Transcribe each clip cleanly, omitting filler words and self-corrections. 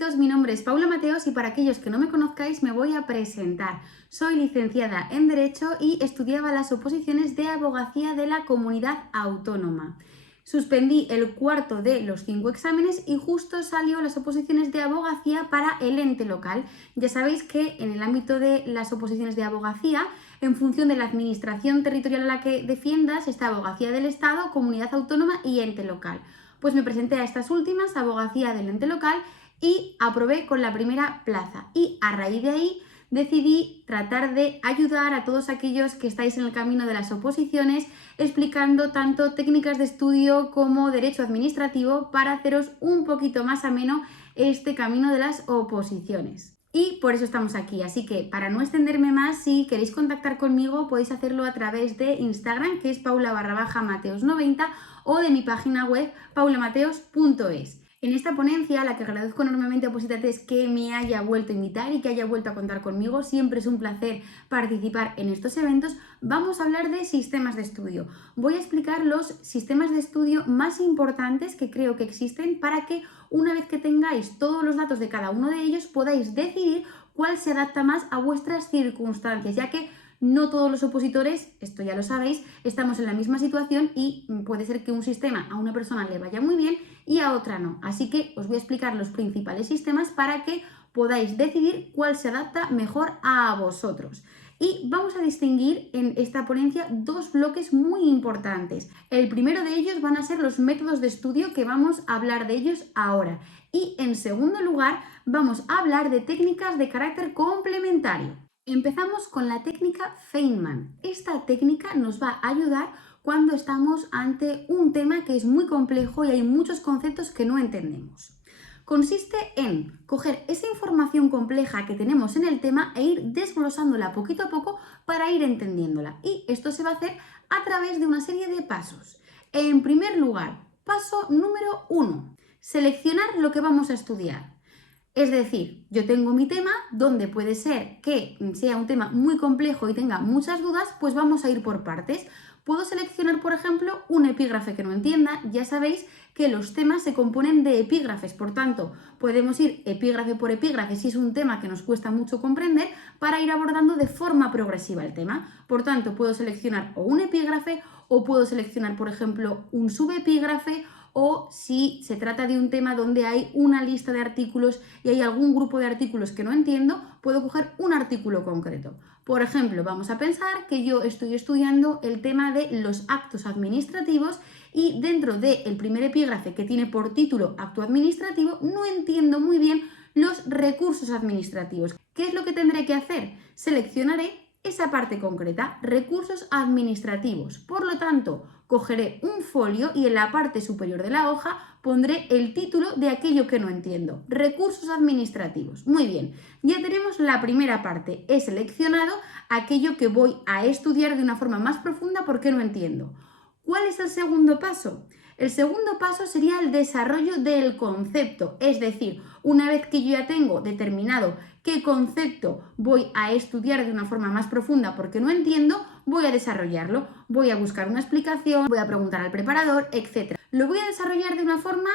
jovencitos, mi nombre es Paula Mateos y para aquellos que no me conozcáis me voy a presentar. Soy licenciada en Derecho y estudiaba las oposiciones de abogacía de la Comunidad Autónoma. Suspendí el cuarto de los 5 exámenes y justo salió las oposiciones de abogacía para el ente local. Ya sabéis que en el ámbito de las oposiciones de abogacía, en función de la administración territorial a la que defiendas, está abogacía del Estado, comunidad autónoma y ente local. Pues me presenté a estas últimas, abogacía del ente local, y aprobé con la primera plaza. Y a raíz de ahí decidí tratar de ayudar a todos aquellos que estáis en el camino de las oposiciones, explicando tanto técnicas de estudio como derecho administrativo para haceros un poquito más ameno este camino de las oposiciones. Y por eso estamos aquí, así que para no extenderme más, si queréis contactar conmigo podéis hacerlo a través de Instagram, que es paula_mateos90, o de mi página web paulamateos.es. En esta ponencia, a la que agradezco enormemente a Positates que me haya vuelto a invitar y que haya vuelto a contar conmigo, siempre es un placer participar en estos eventos, vamos a hablar de sistemas de estudio. Voy a explicar los sistemas de estudio más importantes que creo que existen para que una vez que tengáis todos los datos de cada uno de ellos podáis decidir cuál se adapta más a vuestras circunstancias, ya que no todos los opositores, esto ya lo sabéis, estamos en la misma situación y puede ser que un sistema a una persona le vaya muy bien y a otra no. Así que os voy a explicar los principales sistemas para que podáis decidir cuál se adapta mejor a vosotros. Y vamos a distinguir en esta ponencia dos bloques muy importantes. El primero de ellos van a ser los métodos de estudio, que vamos a hablar de ellos ahora. Y en segundo lugar vamos a hablar de técnicas de carácter complementario. Empezamos con la técnica Feynman. Esta técnica nos va a ayudar cuando estamos ante un tema que es muy complejo y hay muchos conceptos que no entendemos. Consiste en coger esa información compleja que tenemos en el tema e ir desglosándola poquito a poco para ir entendiéndola. Y esto se va a hacer a través de una serie de pasos. En primer lugar, paso número 1, seleccionar lo que vamos a estudiar. Es decir, yo tengo mi tema, donde puede ser que sea un tema muy complejo y tenga muchas dudas, pues vamos a ir por partes. Puedo seleccionar, por ejemplo, un epígrafe que no entienda. Ya sabéis que los temas se componen de epígrafes, por tanto, podemos ir epígrafe por epígrafe si es un tema que nos cuesta mucho comprender, para ir abordando de forma progresiva el tema. Por tanto, puedo seleccionar o un epígrafe o puedo seleccionar, por ejemplo, un subepígrafe, o si se trata de un tema donde hay una lista de artículos y hay algún grupo de artículos que no entiendo, puedo coger un artículo concreto. Por ejemplo, vamos a pensar que yo estoy estudiando el tema de los actos administrativos y dentro del primer epígrafe, que tiene por título acto administrativo, no entiendo muy bien los recursos administrativos. ¿Qué es lo que tendré que hacer? Seleccionaré esa parte concreta, recursos administrativos. Por lo tanto, cogeré un folio y en la parte superior de la hoja pondré el título de aquello que no entiendo. Recursos administrativos. Muy bien, ya tenemos la primera parte. He seleccionado aquello que voy a estudiar de una forma más profunda porque no entiendo. ¿Cuál es el segundo paso? El segundo paso sería el desarrollo del concepto, es decir, una vez que yo ya tengo determinado qué concepto voy a estudiar de una forma más profunda porque no entiendo, voy a desarrollarlo, voy a buscar una explicación, voy a preguntar al preparador, etc. Lo voy a desarrollar de una forma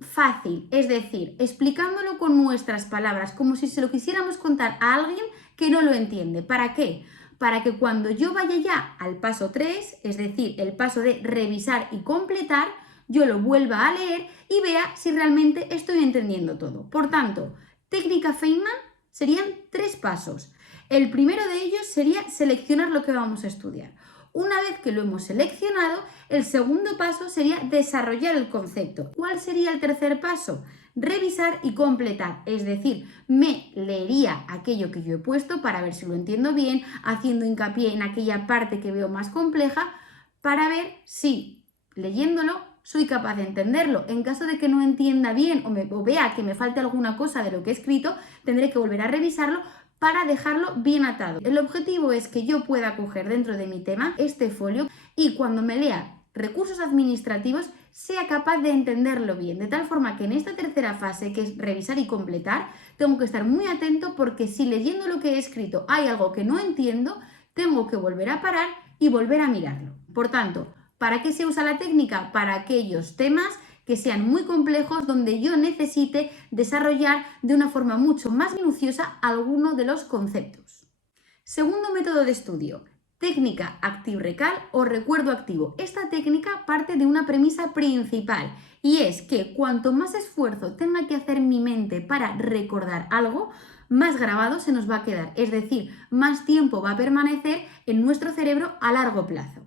fácil, es decir, explicándolo con nuestras palabras, como si se lo quisiéramos contar a alguien que no lo entiende. ¿Para qué? Para que cuando yo vaya ya al paso 3, es decir, el paso de revisar y completar, yo lo vuelva a leer y vea si realmente estoy entendiendo todo. Por tanto, técnica Feynman serían 3 pasos. El primero de ellos sería seleccionar lo que vamos a estudiar. Una vez que lo hemos seleccionado, el segundo paso sería desarrollar el concepto. ¿Cuál sería el tercer paso? Revisar y completar, es decir, me leería aquello que yo he puesto para ver si lo entiendo bien, haciendo hincapié en aquella parte que veo más compleja, para ver si leyéndolo soy capaz de entenderlo. En caso de que no entienda bien o vea que me falte alguna cosa de lo que he escrito, tendré que volver a revisarlo para dejarlo bien atado. El objetivo es que yo pueda coger dentro de mi tema este folio y cuando me lea recursos administrativos sea capaz de entenderlo bien, de tal forma que en esta tercera fase, que es revisar y completar, tengo que estar muy atento, porque si leyendo lo que he escrito hay algo que no entiendo, tengo que volver a parar y volver a mirarlo. Por tanto, ¿para qué se usa la técnica? Para aquellos temas que sean muy complejos, donde yo necesite desarrollar de una forma mucho más minuciosa alguno de los conceptos. Segundo método de estudio, técnica activ-recal o recuerdo activo. Esta técnica parte de una premisa principal y es que cuanto más esfuerzo tenga que hacer mi mente para recordar algo, más grabado se nos va a quedar, es decir, más tiempo va a permanecer en nuestro cerebro a largo plazo.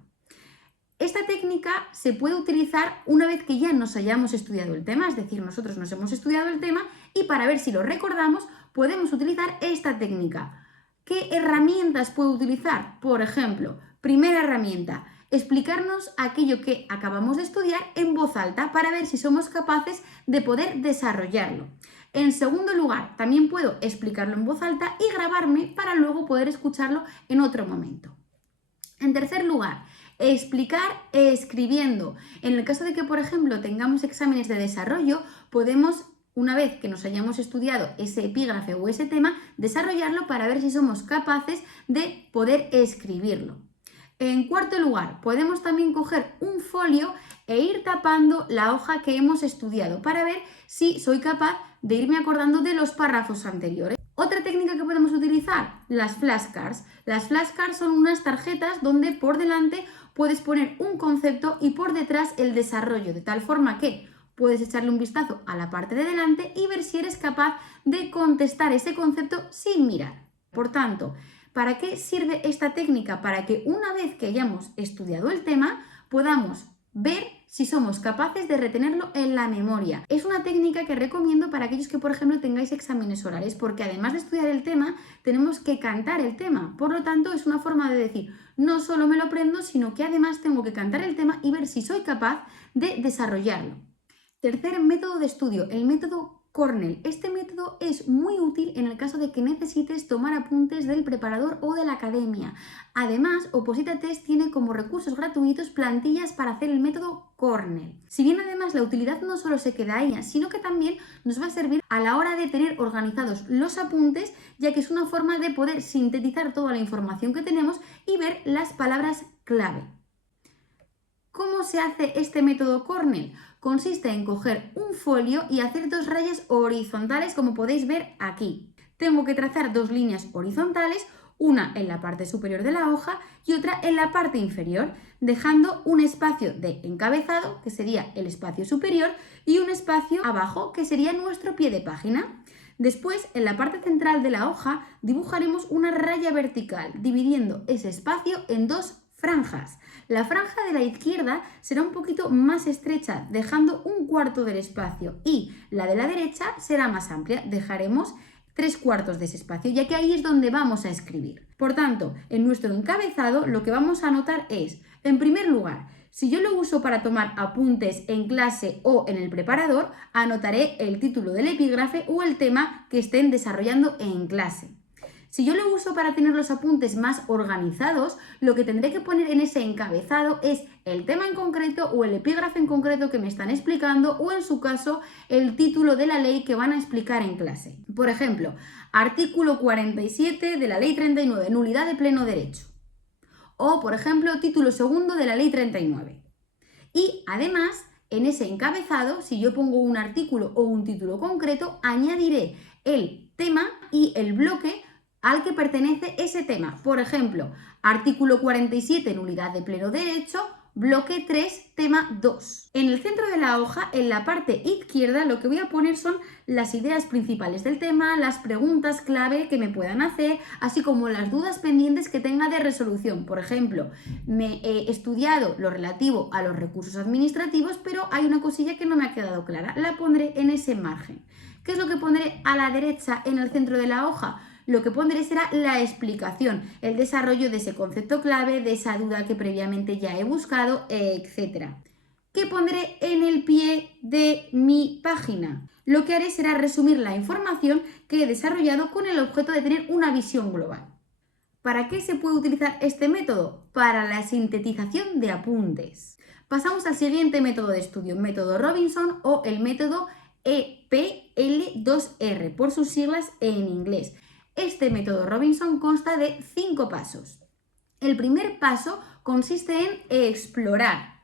Esta técnica se puede utilizar una vez que ya nos hayamos estudiado el tema, es decir, nosotros nos hemos estudiado el tema y para ver si lo recordamos podemos utilizar esta técnica. ¿Qué herramientas puedo utilizar? Por ejemplo, primera herramienta, explicarnos aquello que acabamos de estudiar en voz alta para ver si somos capaces de poder desarrollarlo. En segundo lugar, también puedo explicarlo en voz alta y grabarme para luego poder escucharlo en otro momento. En tercer lugar, explicar escribiendo. En el caso de que, por ejemplo, tengamos exámenes de desarrollo, podemos, una vez que nos hayamos estudiado ese epígrafe o ese tema, desarrollarlo para ver si somos capaces de poder escribirlo. En cuarto lugar, podemos también coger un folio e ir tapando la hoja que hemos estudiado para ver si soy capaz de irme acordando de los párrafos anteriores. Otra técnica que podemos utilizar, las flashcards. Las flashcards son unas tarjetas donde por delante puedes poner un concepto y por detrás el desarrollo, de tal forma que puedes echarle un vistazo a la parte de delante y ver si eres capaz de contestar ese concepto sin mirar. Por tanto, ¿para qué sirve esta técnica? Para que una vez que hayamos estudiado el tema podamos ver si somos capaces de retenerlo en la memoria. Es una técnica que recomiendo para aquellos que, por ejemplo, tengáis exámenes orales, porque además de estudiar el tema, tenemos que cantar el tema. Por lo tanto, es una forma de decir, no solo me lo aprendo, sino que además tengo que cantar el tema y ver si soy capaz de desarrollarlo. Tercer método de estudio, el método Cornell. Este método es muy útil en el caso de que necesites tomar apuntes del preparador o de la academia. Además, Oposita Test tiene como recursos gratuitos plantillas para hacer el método Cornell. Si bien además la utilidad no solo se queda ahí, sino que también nos va a servir a la hora de tener organizados los apuntes, ya que es una forma de poder sintetizar toda la información que tenemos y ver las palabras clave. ¿Cómo se hace este método Cornell? Consiste en coger un folio y hacer dos rayas horizontales, como podéis ver aquí. Tengo que trazar dos líneas horizontales, una en la parte superior de la hoja y otra en la parte inferior, dejando un espacio de encabezado, que sería el espacio superior, y un espacio abajo, que sería nuestro pie de página. Después, en la parte central de la hoja, dibujaremos una raya vertical, dividiendo ese espacio en dos franjas. La franja de la izquierda será un poquito más estrecha, dejando un cuarto del espacio, y la de la derecha será más amplia, dejaremos 3/4 de ese espacio, ya que ahí es donde vamos a escribir. Por tanto, en nuestro encabezado lo que vamos a anotar es, en primer lugar, si yo lo uso para tomar apuntes en clase o en el preparador, anotaré el título del epígrafe o el tema que estén desarrollando en clase. Si yo lo uso para tener los apuntes más organizados, lo que tendré que poner en ese encabezado es el tema en concreto o el epígrafe en concreto que me están explicando o, en su caso, el título de la ley que van a explicar en clase. Por ejemplo, artículo 47 de la ley 39, nulidad de pleno derecho. O, por ejemplo, título segundo de la ley 39. Y, además, en ese encabezado, si yo pongo un artículo o un título concreto, añadiré el tema y el bloque al que pertenece ese tema. Por ejemplo, artículo 47, nulidad de pleno derecho, bloque 3, tema 2. En el centro de la hoja, en la parte izquierda, lo que voy a poner son las ideas principales del tema, las preguntas clave que me puedan hacer, así como las dudas pendientes que tenga de resolución. Por ejemplo, me he estudiado lo relativo a los recursos administrativos, pero hay una cosilla que no me ha quedado clara. La pondré en ese margen. ¿Qué es lo que pondré a la derecha en el centro de la hoja? Lo que pondré será la explicación, el desarrollo de ese concepto clave, de esa duda que previamente ya he buscado, etc. ¿Qué pondré en el pie de mi página? Lo que haré será resumir la información que he desarrollado con el objeto de tener una visión global. ¿Para qué se puede utilizar este método? Para la sintetización de apuntes. Pasamos al siguiente método de estudio, método Robinson o el método EPL2R, por sus siglas en inglés. Este método Robinson consta de 5 pasos. El primer paso consiste en explorar.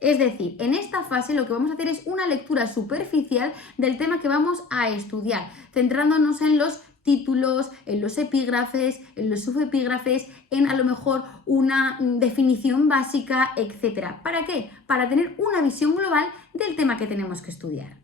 Es decir, en esta fase lo que vamos a hacer es una lectura superficial del tema que vamos a estudiar, centrándonos en los títulos, en los epígrafes, en los subepígrafes, en a lo mejor una definición básica, etc. ¿Para qué? Para tener una visión global del tema que tenemos que estudiar.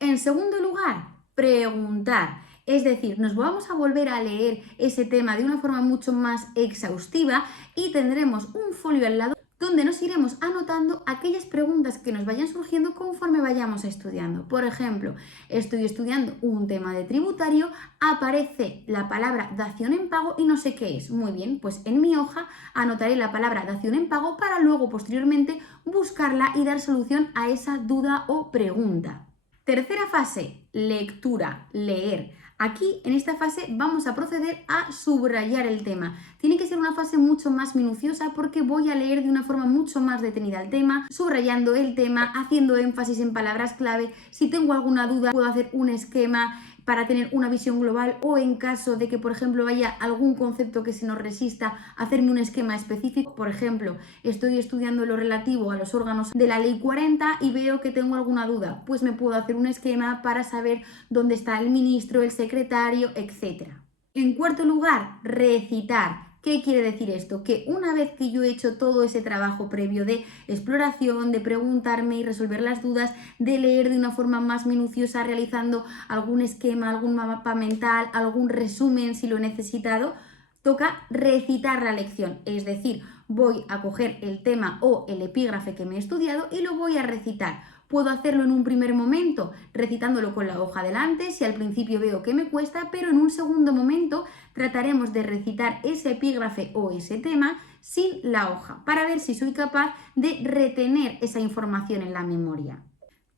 En segundo lugar, preguntar. Es decir, nos vamos a volver a leer ese tema de una forma mucho más exhaustiva y tendremos un folio al lado donde nos iremos anotando aquellas preguntas que nos vayan surgiendo conforme vayamos estudiando. Por ejemplo, estoy estudiando un tema de tributario, aparece la palabra dación en pago y no sé qué es. Muy bien, pues en mi hoja anotaré la palabra dación en pago para luego posteriormente buscarla y dar solución a esa duda o pregunta. Tercera fase, lectura, leer. Aquí, en esta fase, vamos a proceder a subrayar el tema. Tiene que ser una fase mucho más minuciosa porque voy a leer de una forma mucho más detenida el tema, subrayando el tema, haciendo énfasis en palabras clave. Si tengo alguna duda, puedo hacer un esquema para tener una visión global o en caso de que, por ejemplo, haya algún concepto que se nos resista, hacerme un esquema específico. Por ejemplo, estoy estudiando lo relativo a los órganos de la Ley 40 y veo que tengo alguna duda, pues me puedo hacer un esquema para saber dónde está el ministro, el secretario, etc. En cuarto lugar, recitar. ¿Qué quiere decir esto? Que una vez que yo he hecho todo ese trabajo previo de exploración, de preguntarme y resolver las dudas, de leer de una forma más minuciosa, realizando algún esquema, algún mapa mental, algún resumen si lo he necesitado, toca recitar la lección. Es decir, voy a coger el tema o el epígrafe que me he estudiado y lo voy a recitar. Puedo hacerlo en un primer momento recitándolo con la hoja delante, si al principio veo que me cuesta, pero en un segundo momento trataremos de recitar ese epígrafe o ese tema sin la hoja para ver si soy capaz de retener esa información en la memoria.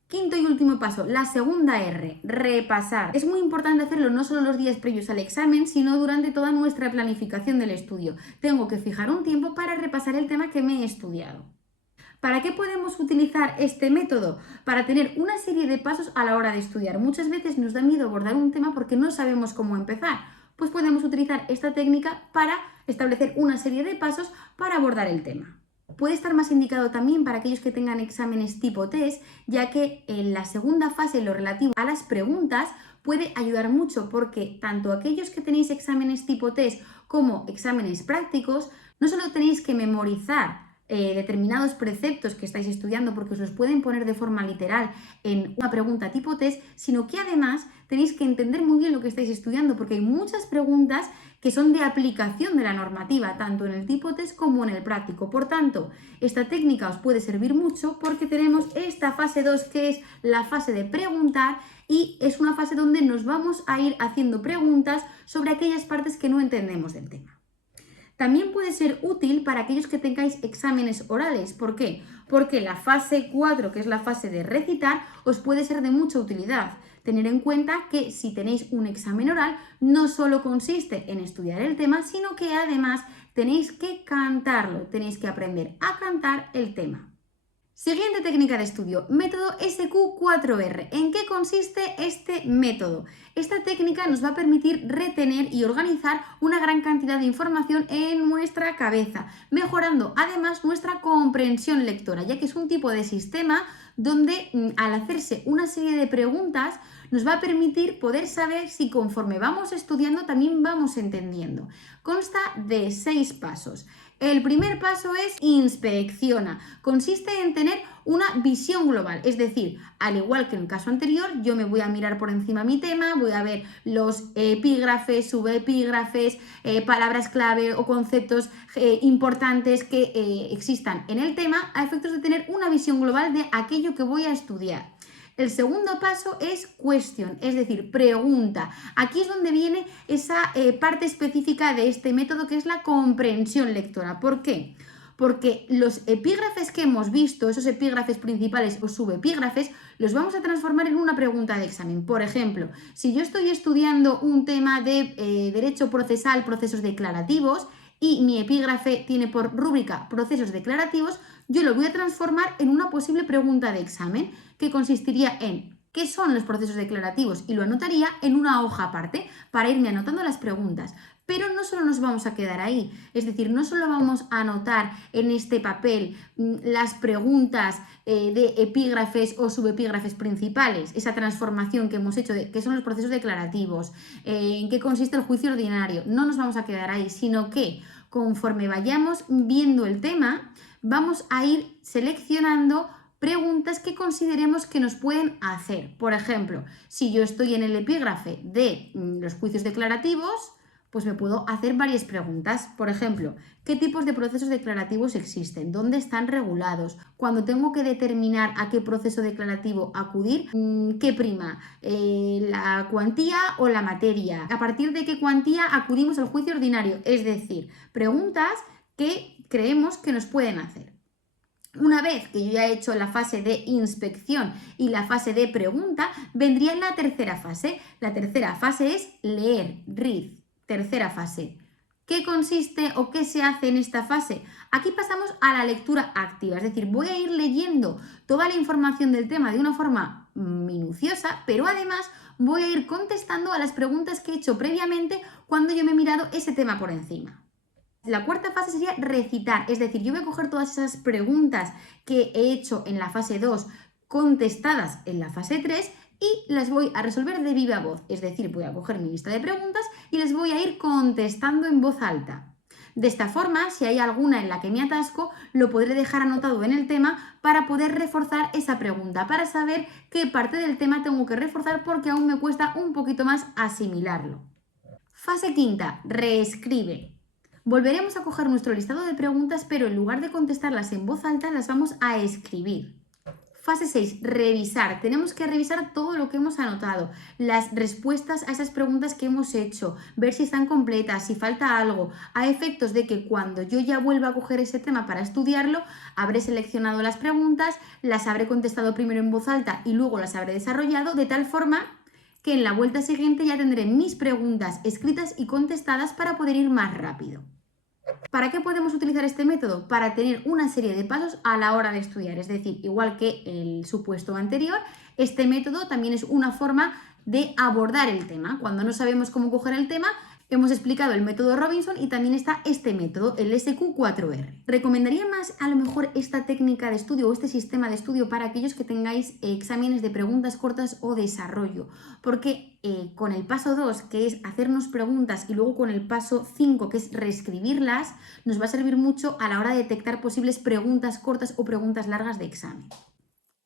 Quinto y último paso, la segunda R, repasar. Es muy importante hacerlo no solo los días previos al examen, sino durante toda nuestra planificación del estudio. Tengo que fijar un tiempo para repasar el tema que me he estudiado. ¿Para qué podemos utilizar este método? Para tener una serie de pasos a la hora de estudiar. Muchas veces nos da miedo abordar un tema porque no sabemos cómo empezar. Pues podemos utilizar esta técnica para establecer una serie de pasos para abordar el tema. Puede estar más indicado también para aquellos que tengan exámenes tipo test, ya que en la segunda fase, lo relativo a las preguntas, puede ayudar mucho porque tanto aquellos que tenéis exámenes tipo test como exámenes prácticos, no solo tenéis que memorizar determinados preceptos que estáis estudiando porque os los pueden poner de forma literal en una pregunta tipo test, sino que además tenéis que entender muy bien lo que estáis estudiando porque hay muchas preguntas que son de aplicación de la normativa, tanto en el tipo test como en el práctico. Por tanto, esta técnica os puede servir mucho porque tenemos esta fase 2 que es la fase de preguntar y es una fase donde nos vamos a ir haciendo preguntas sobre aquellas partes que no entendemos del tema. También puede ser útil para aquellos que tengáis exámenes orales. ¿Por qué? Porque la fase 4, que es la fase de recitar, os puede ser de mucha utilidad. Tener en cuenta que si tenéis un examen oral, no solo consiste en estudiar el tema, sino que además tenéis que cantarlo, tenéis que aprender a cantar el tema. Siguiente técnica de estudio, método SQ4R. ¿En qué consiste este método? Esta técnica nos va a permitir retener y organizar una gran cantidad de información en nuestra cabeza, mejorando además nuestra comprensión lectora, ya que es un tipo de sistema donde al hacerse una serie de preguntas nos va a permitir poder saber si conforme vamos estudiando también vamos entendiendo. Consta de 6 pasos. El primer paso es inspecciona. Consiste en tener una visión global, es decir, al igual que en el caso anterior, yo me voy a mirar por encima mi tema, voy a ver los epígrafes, subepígrafes, palabras clave o conceptos importantes que existan en el tema a efectos de tener una visión global de aquello que voy a estudiar. El segundo paso es question, es decir, pregunta. Aquí es donde viene esa parte específica de este método que es la comprensión lectora. ¿Por qué? Porque los epígrafes que hemos visto, esos epígrafes principales o subepígrafes, los vamos a transformar en una pregunta de examen. Por ejemplo, si yo estoy estudiando un tema de derecho procesal, procesos declarativos, y mi epígrafe tiene por rúbrica procesos declarativos, yo lo voy a transformar en una posible pregunta de examen que consistiría en ¿qué son los procesos declarativos? Y lo anotaría en una hoja aparte para irme anotando las preguntas. Pero no solo nos vamos a quedar ahí, es decir, no solo vamos a anotar en este papel las preguntas de epígrafes o subepígrafes principales, esa transformación que hemos hecho, qué son los procesos declarativos, en qué consiste el juicio ordinario. No nos vamos a quedar ahí, sino que conforme vayamos viendo el tema, vamos a ir seleccionando preguntas que consideremos que nos pueden hacer. Por ejemplo, si yo estoy en el epígrafe de los juicios declarativos, pues me puedo hacer varias preguntas. Por ejemplo, ¿qué tipos de procesos declarativos existen? ¿Dónde están regulados? Cuando tengo que determinar a qué proceso declarativo acudir, ¿qué prima? ¿La cuantía o la materia? ¿A partir de qué cuantía acudimos al juicio ordinario? Es decir, preguntas que creemos que nos pueden hacer. Una vez que yo ya he hecho la fase de inspección y la fase de pregunta, vendría la tercera fase. La tercera fase es leer, read. Tercera fase. ¿Qué consiste o qué se hace en esta fase? Aquí pasamos a la lectura activa, es decir, voy a ir leyendo toda la información del tema de una forma minuciosa, pero además voy a ir contestando a las preguntas que he hecho previamente cuando yo me he mirado ese tema por encima. La cuarta fase sería recitar, es decir, yo voy a coger todas esas preguntas que he hecho en la fase 2 contestadas en la fase 3 y las voy a resolver de viva voz, es decir, voy a coger mi lista de preguntas y les voy a ir contestando en voz alta. De esta forma, si hay alguna en la que me atasco, lo podré dejar anotado en el tema para poder reforzar esa pregunta, para saber qué parte del tema tengo que reforzar porque aún me cuesta un poquito más asimilarlo. Fase quinta, reescribe. Volveremos a coger nuestro listado de preguntas, pero en lugar de contestarlas en voz alta, las vamos a escribir. Fase 6, revisar. Tenemos que revisar todo lo que hemos anotado, las respuestas a esas preguntas que hemos hecho, ver si están completas, si falta algo, a efectos de que cuando yo ya vuelva a coger ese tema para estudiarlo, habré seleccionado las preguntas, las habré contestado primero en voz alta y luego las habré desarrollado de tal forma que en la vuelta siguiente ya tendré mis preguntas escritas y contestadas para poder ir más rápido. ¿Para qué podemos utilizar este método? Para tener una serie de pasos a la hora de estudiar, es decir, igual que el supuesto anterior, este método también es una forma de abordar el tema. Cuando no sabemos cómo coger el tema, hemos explicado el método Robinson y también está este método, el SQ4R. Recomendaría más a lo mejor esta técnica de estudio o este sistema de estudio para aquellos que tengáis exámenes de preguntas cortas o desarrollo, porque con el paso 2, que es hacernos preguntas, y luego con el paso 5, que es reescribirlas, nos va a servir mucho a la hora de detectar posibles preguntas cortas o preguntas largas de examen.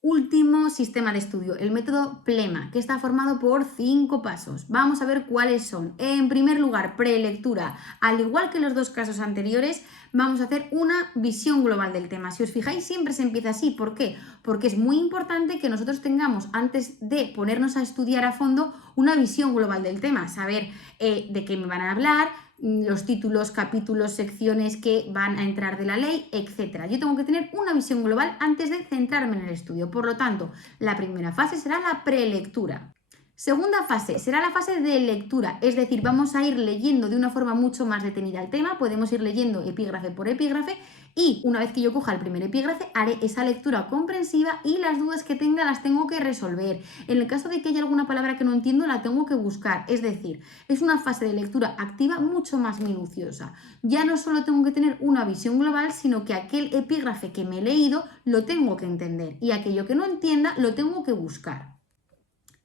Último sistema de estudio, el método PLEMA, que está formado por 5 pasos. Vamos a ver cuáles son. En primer lugar, prelectura. Al igual que los dos casos anteriores, vamos a hacer una visión global del tema. Si os fijáis, siempre se empieza así. ¿Por qué? Porque es muy importante que nosotros tengamos, antes de ponernos a estudiar a fondo, una visión global del tema. Saber de qué me van a hablar, los títulos, capítulos, secciones que van a entrar de la ley, etc. Yo tengo que tener una visión global antes de centrarme en el estudio. Por lo tanto, la primera fase será la prelectura. Segunda fase será la fase de lectura, es decir, vamos a ir leyendo de una forma mucho más detenida el tema, podemos ir leyendo epígrafe por epígrafe y una vez que yo coja el primer epígrafe haré esa lectura comprensiva y las dudas que tenga las tengo que resolver. En el caso de que haya alguna palabra que no entiendo la tengo que buscar, es decir, es una fase de lectura activa mucho más minuciosa. Ya no solo tengo que tener una visión global, sino que aquel epígrafe que me he leído lo tengo que entender y aquello que no entienda lo tengo que buscar.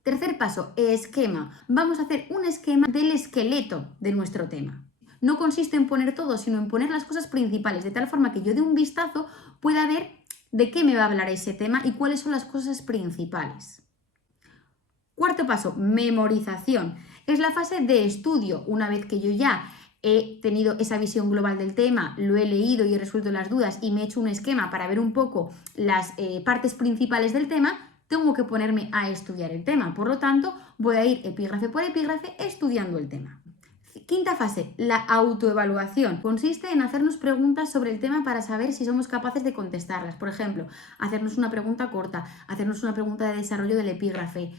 Tercer paso, esquema. Vamos a hacer un esquema del esqueleto de nuestro tema. No consiste en poner todo, sino en poner las cosas principales, de tal forma que yo de un vistazo pueda ver de qué me va a hablar ese tema y cuáles son las cosas principales. Cuarto paso, memorización. Es la fase de estudio. Una vez que yo ya he tenido esa visión global del tema, lo he leído y he resuelto las dudas y me he hecho un esquema para ver un poco las partes principales del tema, tengo que ponerme a estudiar el tema. Por lo tanto, voy a ir epígrafe por epígrafe estudiando el tema. Quinta fase, la autoevaluación. Consiste en hacernos preguntas sobre el tema para saber si somos capaces de contestarlas. Por ejemplo, hacernos una pregunta corta, hacernos una pregunta de desarrollo del epígrafe,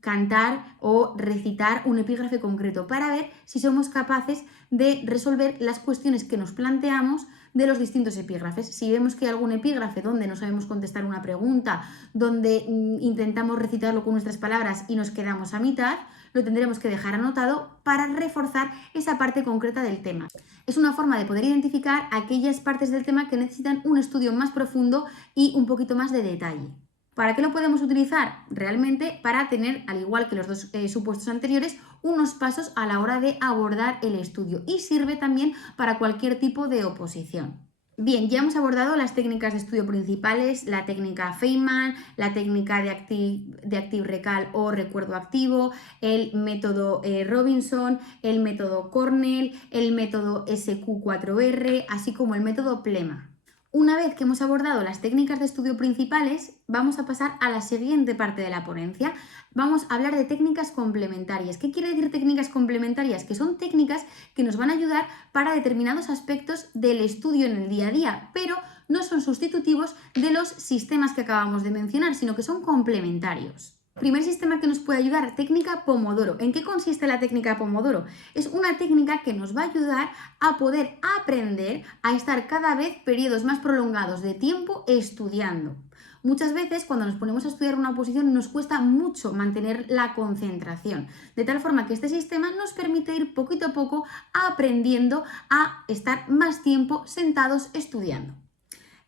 cantar o recitar un epígrafe concreto para ver si somos capaces de resolver las cuestiones que nos planteamos de los distintos epígrafes. Si vemos que hay algún epígrafe donde no sabemos contestar una pregunta, donde intentamos recitarlo con nuestras palabras y nos quedamos a mitad, lo tendremos que dejar anotado para reforzar esa parte concreta del tema. Es una forma de poder identificar aquellas partes del tema que necesitan un estudio más profundo y un poquito más de detalle. ¿Para qué lo podemos utilizar? Realmente para tener, al igual que los dos supuestos anteriores, unos pasos a la hora de abordar el estudio, y sirve también para cualquier tipo de oposición. Bien, ya hemos abordado las técnicas de estudio principales, la técnica Feynman, la técnica de Active Recall o recuerdo activo, el método Robinson, el método Cornell, el método SQ4R, así como el método Plema. Una vez que hemos abordado las técnicas de estudio principales, vamos a pasar a la siguiente parte de la ponencia. Vamos a hablar de técnicas complementarias. ¿Qué quiere decir técnicas complementarias? Que son técnicas que nos van a ayudar para determinados aspectos del estudio en el día a día, pero no son sustitutivos de los sistemas que acabamos de mencionar, sino que son complementarios. Primer sistema que nos puede ayudar, técnica Pomodoro. ¿En qué consiste la técnica Pomodoro? Es una técnica que nos va a ayudar a poder aprender a estar cada vez periodos más prolongados de tiempo estudiando. Muchas veces cuando nos ponemos a estudiar una oposición nos cuesta mucho mantener la concentración, de tal forma que este sistema nos permite ir poquito a poco aprendiendo a estar más tiempo sentados estudiando.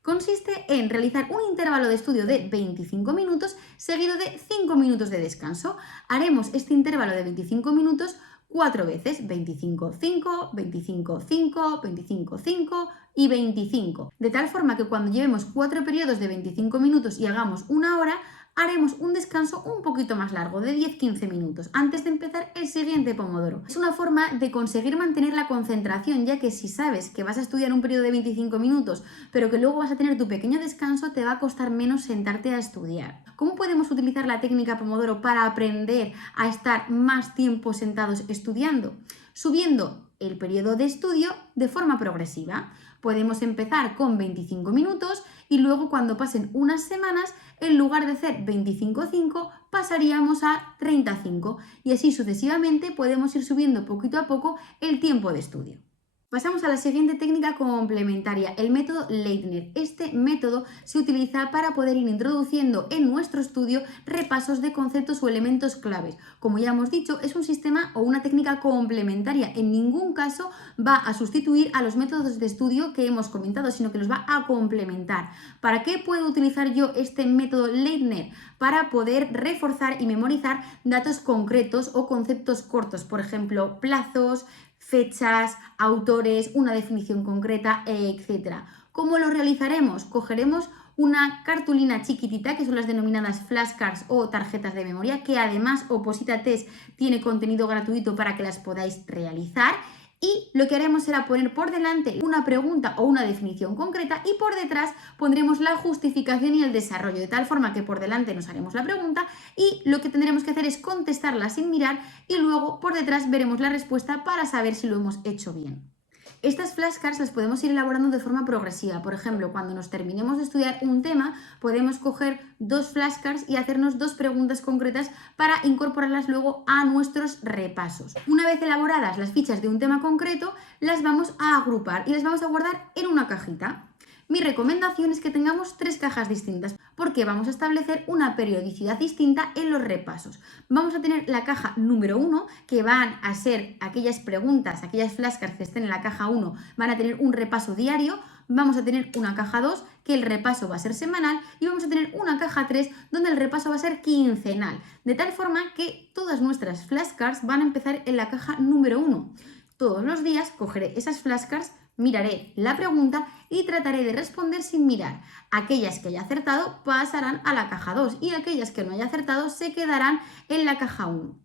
Consiste en realizar un intervalo de estudio de 25 minutos seguido de 5 minutos de descanso. Haremos este intervalo de 25 minutos 4 veces, 25, 5, 25, 5, 25, 5 y 25. De tal forma que cuando llevemos 4 periodos de 25 minutos y hagamos una hora, haremos un descanso un poquito más largo, de 10-15 minutos, antes de empezar el siguiente Pomodoro. Es una forma de conseguir mantener la concentración, ya que si sabes que vas a estudiar un periodo de 25 minutos, pero que luego vas a tener tu pequeño descanso, te va a costar menos sentarte a estudiar. ¿Cómo podemos utilizar la técnica Pomodoro para aprender a estar más tiempo sentados estudiando? Subiendo el periodo de estudio de forma progresiva. Podemos empezar con 25 minutos y luego cuando pasen unas semanas, en lugar de hacer 25,5 pasaríamos a 35 y así sucesivamente podemos ir subiendo poquito a poco el tiempo de estudio. Pasamos a la siguiente técnica complementaria, el método Leitner. Este método se utiliza para poder ir introduciendo en nuestro estudio repasos de conceptos o elementos claves. Como ya hemos dicho, es un sistema o una técnica complementaria. En ningún caso va a sustituir a los métodos de estudio que hemos comentado, sino que los va a complementar. ¿Para qué puedo utilizar yo este método Leitner? Para poder reforzar y memorizar datos concretos o conceptos cortos, por ejemplo, plazos, fechas, autores, una definición concreta, etc. ¿Cómo lo realizaremos? Cogeremos una cartulina chiquitita, que son las denominadas flashcards o tarjetas de memoria, que además Oposita Test tiene contenido gratuito para que las podáis realizar. Y lo que haremos será poner por delante una pregunta o una definición concreta y por detrás pondremos la justificación y el desarrollo, de tal forma que por delante nos haremos la pregunta y lo que tendremos que hacer es contestarla sin mirar y luego por detrás veremos la respuesta para saber si lo hemos hecho bien. Estas flashcards las podemos ir elaborando de forma progresiva. Por ejemplo, cuando nos terminemos de estudiar un tema, podemos coger 2 flashcards y hacernos 2 preguntas concretas para incorporarlas luego a nuestros repasos. Una vez elaboradas las fichas de un tema concreto, las vamos a agrupar y las vamos a guardar en una cajita. Mi recomendación es que tengamos 3 cajas distintas porque vamos a establecer una periodicidad distinta en los repasos. Vamos a tener la caja número 1, que van a ser aquellas preguntas, aquellas flashcards que estén en la caja 1, van a tener un repaso diario. Vamos a tener una caja 2, que el repaso va a ser semanal, y vamos a tener una caja 3, donde el repaso va a ser quincenal. De tal forma que todas nuestras flashcards van a empezar en la caja número 1. Todos los días cogeré esas flashcards, miraré la pregunta y trataré de responder sin mirar. Aquellas que haya acertado pasarán a la caja 2 y aquellas que no haya acertado se quedarán en la caja 1.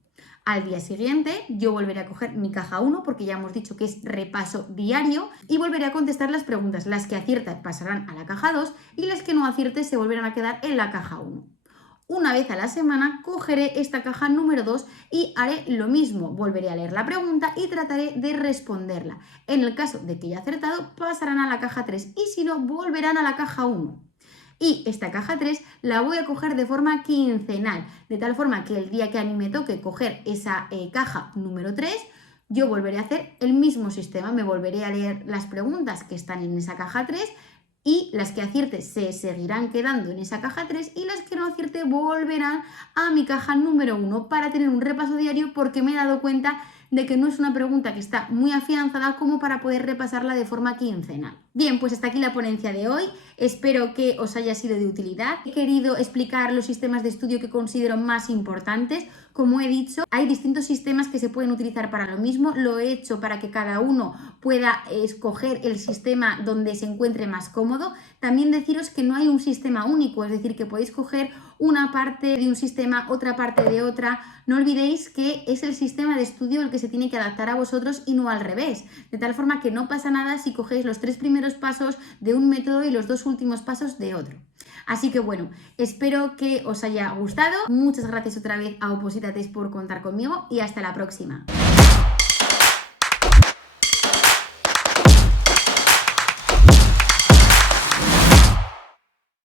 Al día siguiente yo volveré a coger mi caja 1 porque ya hemos dicho que es repaso diario y volveré a contestar las preguntas. Las que acierten pasarán a la caja 2 y las que no acierten se volverán a quedar en la caja 1. Una vez a la semana cogeré esta caja número 2 y haré lo mismo. Volveré a leer la pregunta y trataré de responderla. En el caso de que haya acertado, pasarán a la caja 3 y si no, volverán a la caja 1. Y esta caja 3 la voy a coger de forma quincenal, de tal forma que el día que a mí me toque coger esa caja número 3, yo volveré a hacer el mismo sistema, me volveré a leer las preguntas que están en esa caja 3 y las que acierte se seguirán quedando en esa caja 3 y las que no acierte volverán a mi caja número 1 para tener un repaso diario, porque me he dado cuenta de que no es una pregunta que está muy afianzada como para poder repasarla de forma quincenal. Bien, pues hasta aquí la ponencia de hoy. Espero que os haya sido de utilidad. He querido explicar los sistemas de estudio que considero más importantes. Como he dicho, hay distintos sistemas que se pueden utilizar para lo mismo. Lo he hecho para que cada uno pueda escoger el sistema donde se encuentre más cómodo. También deciros que no hay un sistema único, es decir, que podéis coger una parte de un sistema, otra parte de otra. No olvidéis que es el sistema de estudio el que se tiene que adaptar a vosotros y no al revés. De tal forma que no pasa nada si cogéis los 3 primeros pasos de un método y los 2 últimos pasos de otro. Así que bueno, espero que os haya gustado. Muchas gracias otra vez a Opositates por contar conmigo y hasta la próxima.